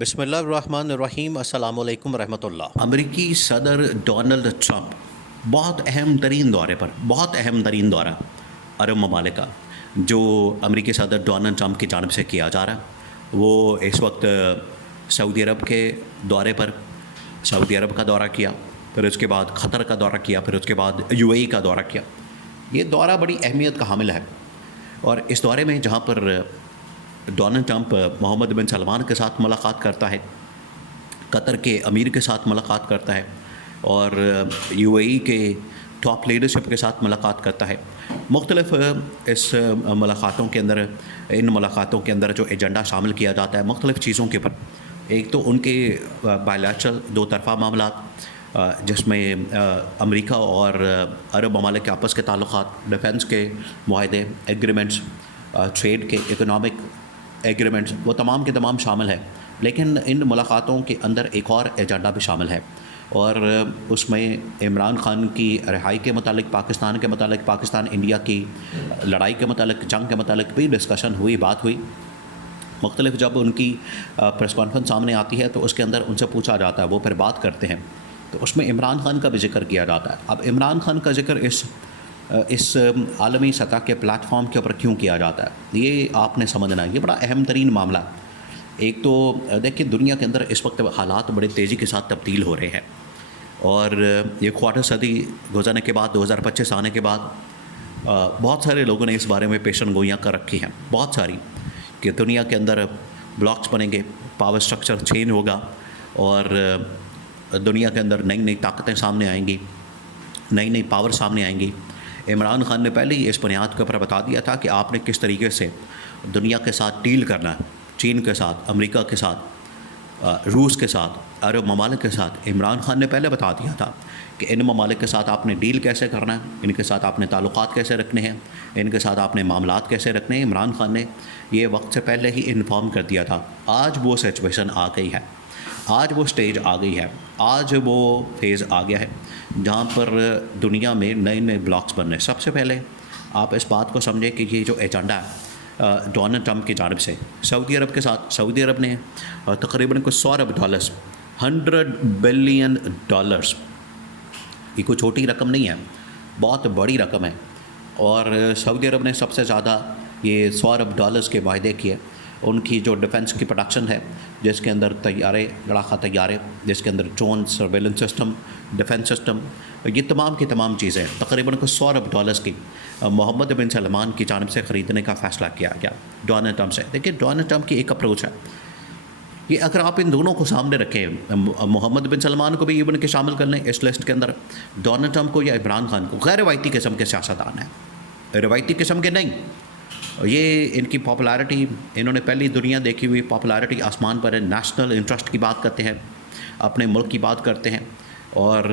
بسم اللہ الرحمن الرحیم، السلام علیکم ورحمۃ اللہ۔ امریکی صدر ڈونلڈ ٹرمپ بہت اہم ترین دورے پر، بہت اہم ترین دورہ عرب ممالک کا جو امریکی صدر ڈونلڈ ٹرمپ کی جانب سے کیا جا رہا ہے، وہ اس وقت سعودی عرب کے دورے پر سعودی عرب کا دورہ کیا، پھر اس کے بعد قطر کا دورہ کیا، پھر اس کے بعد UAE کا دورہ کیا۔ یہ دورہ بڑی اہمیت کا حامل ہے، اور اس دورے میں جہاں پر ڈونلڈ ٹرمپ محمد بن سلمان کے ساتھ ملاقات کرتا ہے، قطر کے امیر کے ساتھ ملاقات کرتا ہے، اور UAE کے ٹاپ لیڈرشپ کے ساتھ ملاقات کرتا ہے، مختلف اس ملاقاتوں کے اندر ان ملاقاتوں کے اندر جو ایجنڈا شامل کیا جاتا ہے مختلف چیزوں کے اوپر۔ ایک تو ان کے بائیلیٹرل دو طرفہ معاملات، جس میں امریکہ اور عرب ممالک کے آپس کے تعلقات، ڈیفنس کے معاہدے، ایگریمنٹس، ٹریڈ کے اکنامک ایگریمنٹس، وہ تمام کے تمام شامل ہیں۔ لیکن ان ملاقاتوں کے اندر ایک اور ایجنڈا بھی شامل ہے، اور اس میں عمران خان کی رہائی کے متعلق، پاکستان کے متعلق، پاکستان انڈیا کی لڑائی کے متعلق، جنگ کے متعلق بھی ڈسکشن ہوئی، بات ہوئی۔ مختلف جب ان کی پریس کانفرنس سامنے آتی ہے تو اس کے اندر ان سے پوچھا جاتا ہے، وہ پھر بات کرتے ہیں، تو اس میں عمران خان کا بھی ذکر کیا جاتا ہے۔ اب عمران خان کا ذکر اس عالمی سطح کے پلیٹ فارم کے اوپر کیوں کیا جاتا ہے، یہ آپ نے سمجھنا ہے، یہ بڑا اہم ترین معاملہ ہے۔ ایک تو دیکھیں، دنیا کے اندر اس وقت حالات بڑے تیزی کے ساتھ تبدیل ہو رہے ہیں، اور یہ کوارٹر صدی گزرنے کے بعد، 2025 آنے کے بعد بہت سارے لوگوں نے اس بارے میں پیشن گوئیاں کر رکھی ہیں، بہت ساری، کہ دنیا کے اندر بلاکس بنیں گے، پاور سٹرکچر چینج ہوگا، اور دنیا کے اندر نئی نئی طاقتیں سامنے آئیں گی، نئی نئی پاور سامنے آئیں گی۔ عمران خان نے پہلے ہی اس بنیاد کے اوپر بتا دیا تھا کہ آپ نے کس طریقے سے دنیا کے ساتھ ڈیل کرنا ہے، چین کے ساتھ، امریکہ کے ساتھ، روس کے ساتھ، عرب ممالک کے ساتھ۔ عمران خان نے پہلے بتا دیا تھا کہ ان ممالک کے ساتھ آپ نے ڈیل کیسے کرنا ہے، ان کے ساتھ آپ نے تعلقات کیسے رکھنے ہیں، ان کے ساتھ آپ نے معاملات کیسے رکھنے ہیں۔ عمران خان نے یہ وقت سے پہلے ہی انفارم کر دیا تھا۔ آج وہ سچویشن آ گئی ہے، آج وہ سٹیج آ گئی ہے، آج وہ فیز آ گیا ہے جہاں پر دنیا میں نئے نئے بلاکس بن رہے ہیں۔ سب سے پہلے آپ اس بات کو سمجھیں کہ یہ جو ایجنڈا ہے ڈونلڈ ٹرمپ کی جانب سے سعودی عرب کے ساتھ، سعودی عرب نے تقریباً کچھ $100 ارب، $100 بلین، یہ کوئی چھوٹی رقم نہیں ہے، بہت بڑی رقم ہے، اور سعودی عرب نے سب سے زیادہ یہ $100 ارب کے معاہدے کیے۔ ان کی جو ڈیفنس کی پروڈکشن ہے، جس کے اندر طیارے، لڑاکا طیارے، جس کے اندر drone, surveillance system, defence system, یہ تمام کی تمام چیزیں تقریباً کچھ $100 ارب کی محمد بن سلمان کی جانب سے خریدنے کا فیصلہ کیا گیا ڈونلڈ ٹرمپ سے۔ دیکھیے، ڈونلڈ ٹرمپ کی ایک اپروچ ہے، یہ اگر آپ ان دونوں کو سامنے رکھیں، محمد بن سلمان کو بھی ایون کے شامل کر لیں اس لسٹ کے اندر، ڈونلڈ ٹرمپ کو یا عمران خان کو، غیر روایتی قسم کے سیاستدان ہیں، روایتی قسم کے نہیں۔ یہ ان کی پاپولیرٹی، انہوں نے پہلی دنیا دیکھی ہوئی پاپولیرٹی آسمان پر ہے، نیشنل انٹرسٹ کی بات کرتے ہیں، اپنے ملک کی بات کرتے ہیں، اور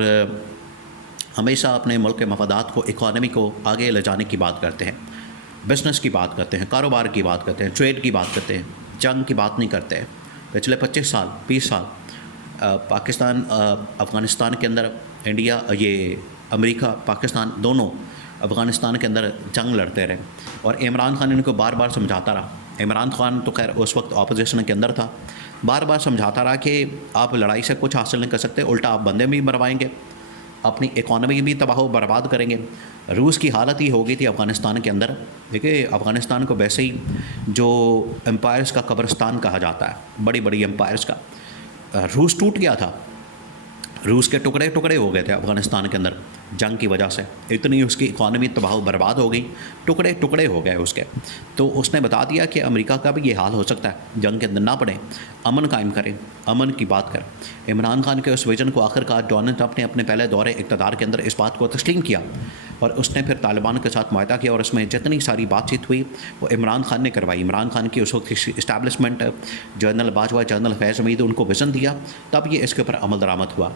ہمیشہ اپنے ملک کے مفادات کو، اکانومی کو آگے لے جانے کی بات کرتے ہیں، بزنس کی بات کرتے ہیں، کاروبار کی بات کرتے ہیں، ٹریڈ کی بات کرتے ہیں، جنگ کی بات نہیں کرتے ہیں۔ پچھلے 25 سال، 20 سال پاکستان، افغانستان کے اندر، انڈیا، یہ امریکہ، پاکستان دونوں افغانستان کے اندر جنگ لڑتے رہے، اور عمران خان ان کو بار بار سمجھاتا رہا۔ عمران خان تو خیر اس وقت اپوزیشن کے اندر تھا، بار بار سمجھاتا رہا کہ آپ لڑائی سے کچھ حاصل نہیں کر سکتے، الٹا آپ بندے بھی مروائیں گے، اپنی اکانومی بھی تباہ و برباد کریں گے۔ روس کی حالت ہی ہو گئی تھی افغانستان کے اندر۔ دیکھیے، افغانستان کو ویسے ہی جو امپائرز کا قبرستان کہا جاتا ہے، بڑی بڑی امپائرز کا، روس ٹوٹ گیا تھا، روس کے ٹکڑے ٹکڑے ہو گئے تھے افغانستان کے اندر جنگ کی وجہ سے، اتنی اس کی اکانومی تباہ و برباد ہو گئی، ٹکڑے ٹکڑے ہو گئے اس کے۔ تو اس نے بتا دیا کہ امریکہ کا بھی یہ حال ہو سکتا ہے، جنگ کے اندر نہ پڑے، امن قائم کریں، امن کی بات کریں۔ عمران خان کے اس ویژن کو آخرکار ڈونلڈ ٹرمپ نے اپنے پہلے دورے اقتدار کے اندر اس بات کو تسلیم کیا، اور اس نے پھر طالبان کے ساتھ معاہدہ کیا، اور اس میں جتنی ساری بات چیت ہوئی وہ عمران خان نے کروائی۔ عمران خان کی اس وقت اسٹیبلشمنٹ، جنرل باجوہ، جنرل فیض حمید، ان کو ویژن دیا، تب یہ اس کے اوپر عمل درآمد ہوا۔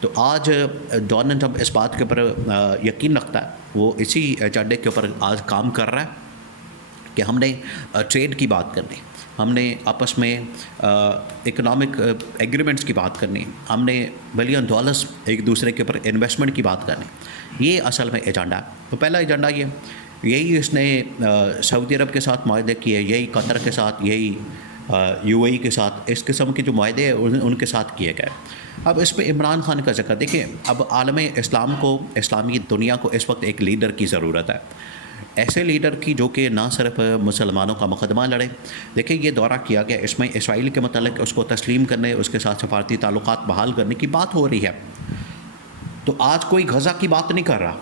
تو آج ڈونلڈ ٹرمپ اس بات کے اوپر یقین رکھتا ہے، وہ اسی ایجنڈے کے اوپر آج کام کر رہا ہے کہ ہم نے ٹریڈ کی بات کرنی، ہم نے آپس میں اکنامک ایگریمنٹس کی بات کرنی، ہم نے $1 بلین ایک دوسرے کے اوپر انویسٹمنٹ کی بات کرنی۔ یہ اصل میں ایجنڈا ہے۔ تو پہلا ایجنڈا یہی اس نے سعودی عرب کے ساتھ معاہدے کیے، یہی قطر کے ساتھ، یہی UAE کے ساتھ اس قسم کے جو معاہدے ہیں ان کے ساتھ کیے گئے. اب اس پہ عمران خان کا ذکر دیکھیں. اب عالم اسلام کو، اسلامی دنیا کو اس وقت ایک لیڈر کی ضرورت ہے، ایسے لیڈر کی جو کہ نہ صرف مسلمانوں کا مقدمہ لڑے. دیکھیں یہ دورہ کیا گیا، اس میں اسرائیل کے متعلق اس کو تسلیم کرنے، اس کے ساتھ سفارتی تعلقات بحال کرنے کی بات ہو رہی ہے. تو آج کوئی غزہ کی بات نہیں کر رہا،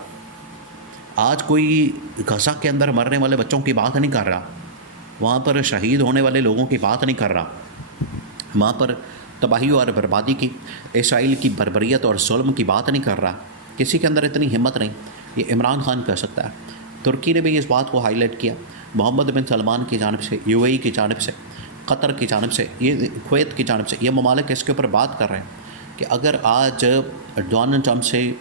آج کوئی غزہ کے اندر مرنے والے بچوں کی بات نہیں کر رہا، وہاں پر شہید ہونے والے لوگوں کی بات نہیں کر رہا، وہاں پر تباہی اور بربادی کی، اسرائیل کی بربریت اور ظلم کی بات نہیں کر رہا. کسی کے اندر اتنی ہمت نہیں. یہ عمران خان کر سکتا ہے. ترکی نے بھی اس بات کو ہائی لائٹ کیا، محمد بن سلمان کی جانب سے، UAE کی جانب سے، قطر کی جانب سے، یہ کویت کی جانب سے، یہ ممالک اس کے اوپر بات کر رہے ہیں کہ اگر آج ڈونلڈ ٹرمپ سے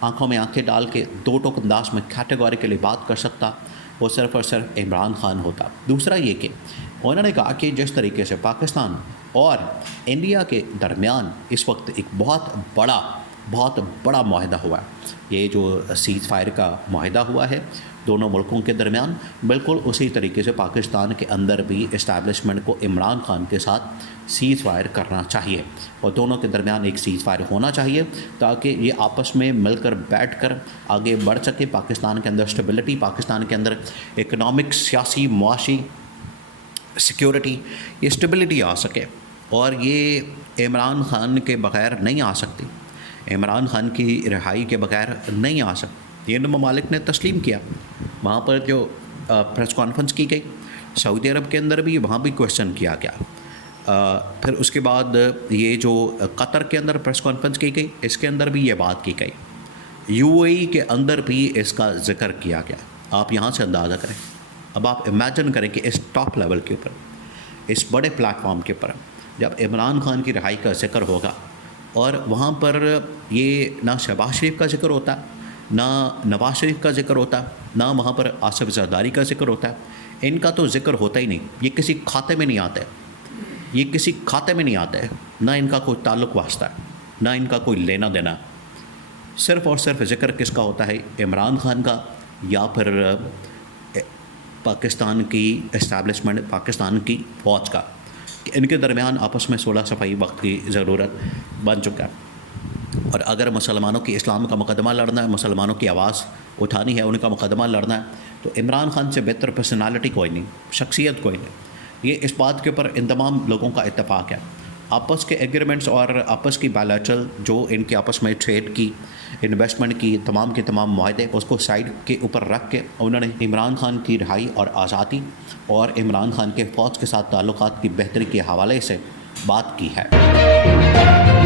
آنکھوں میں آنکھیں ڈال کے دو ٹوک انداز میں کیٹیگوریکلی بات کر سکتا، وہ صرف اور صرف عمران خان ہوتا. دوسرا یہ کہ انہوں نے کہا کہ جس طریقے سے پاکستان اور انڈیا کے درمیان اس وقت ایک بہت بڑا معاہدہ ہوا ہے، یہ جو سیز فائر کا معاہدہ ہوا ہے دونوں ملکوں کے درمیان، بالکل اسی طریقے سے پاکستان کے اندر بھی اسٹیبلشمنٹ کو عمران خان کے ساتھ سیز فائر کرنا چاہیے اور دونوں کے درمیان ایک سیز فائر ہونا چاہیے تاکہ یہ آپس میں مل کر بیٹھ کر آگے بڑھ سکے. پاکستان کے اندر اسٹیبلٹی، پاکستان کے اندر اکنامک، سیاسی، معاشی سیکیورٹی، یہ اسٹیبلٹی آ سکے. اور یہ عمران خان کے بغیر نہیں آ سکتی، عمران خان کی رہائی کے بغیر نہیں آ سکتی. ان ممالک نے تسلیم کیا. وہاں پر جو پریس کانفرنس کی گئی سعودی عرب کے اندر بھی، وہاں بھی کویشچن کیا گیا. پھر اس کے بعد یہ جو قطر کے اندر پریس کانفرنس کی گئی، اس کے اندر بھی یہ بات کی گئی. UAE کے اندر بھی اس کا ذکر کیا گیا. آپ یہاں سے اندازہ کریں. اب آپ امیجن کریں کہ اس ٹاپ لیول کے اوپر، اس بڑے پلیٹ فارم کے اوپر جب عمران خان کی رہائی کا ذکر ہوگا اور وہاں پر یہ نہ شہباز شریف کا ذکر ہوتا، نہ نواز شریف کا ذکر ہوتا، نہ وہاں پر آصف زرداری کا ذکر ہوتا ہے. ان کا تو ذکر ہوتا ہی نہیں. یہ کسی کھاتے میں نہیں آتا ہے، یہ کسی کھاتے میں نہیں آتا ہے. نہ ان کا کوئی تعلق واسطہ ہے، نہ ان کا کوئی لینا دینا. صرف اور صرف ذکر کس کا ہوتا ہے؟ عمران خان کا، یا پھر پاکستان کی اسٹیبلشمنٹ، پاکستان کی فوج کا، کہ ان کے درمیان آپس میں صلح صفائی وقت کی ضرورت بن چکا ہے. اور اگر مسلمانوں کی اسلام کا مقدمہ لڑنا ہے، مسلمانوں کی آواز اٹھانی ہے، ان کا مقدمہ لڑنا ہے، تو عمران خان سے بہتر پرسنالٹی کوئی نہیں، شخصیت کوئی نہیں. یہ اس بات کے اوپر ان تمام لوگوں کا اتفاق ہے. آپس کے ایگریمنٹس اور آپس کی بائلیٹرل جو ان کے آپس میں ٹریڈ کی، انویسٹمنٹ کی، تمام کے تمام معاہدے، اس کو سائڈ کے اوپر رکھ کے انہوں نے عمران خان کی رہائی اور آزادی اور عمران خان کے فوج کے ساتھ تعلقات کی بہتری کے حوالے سے بات کی ہے.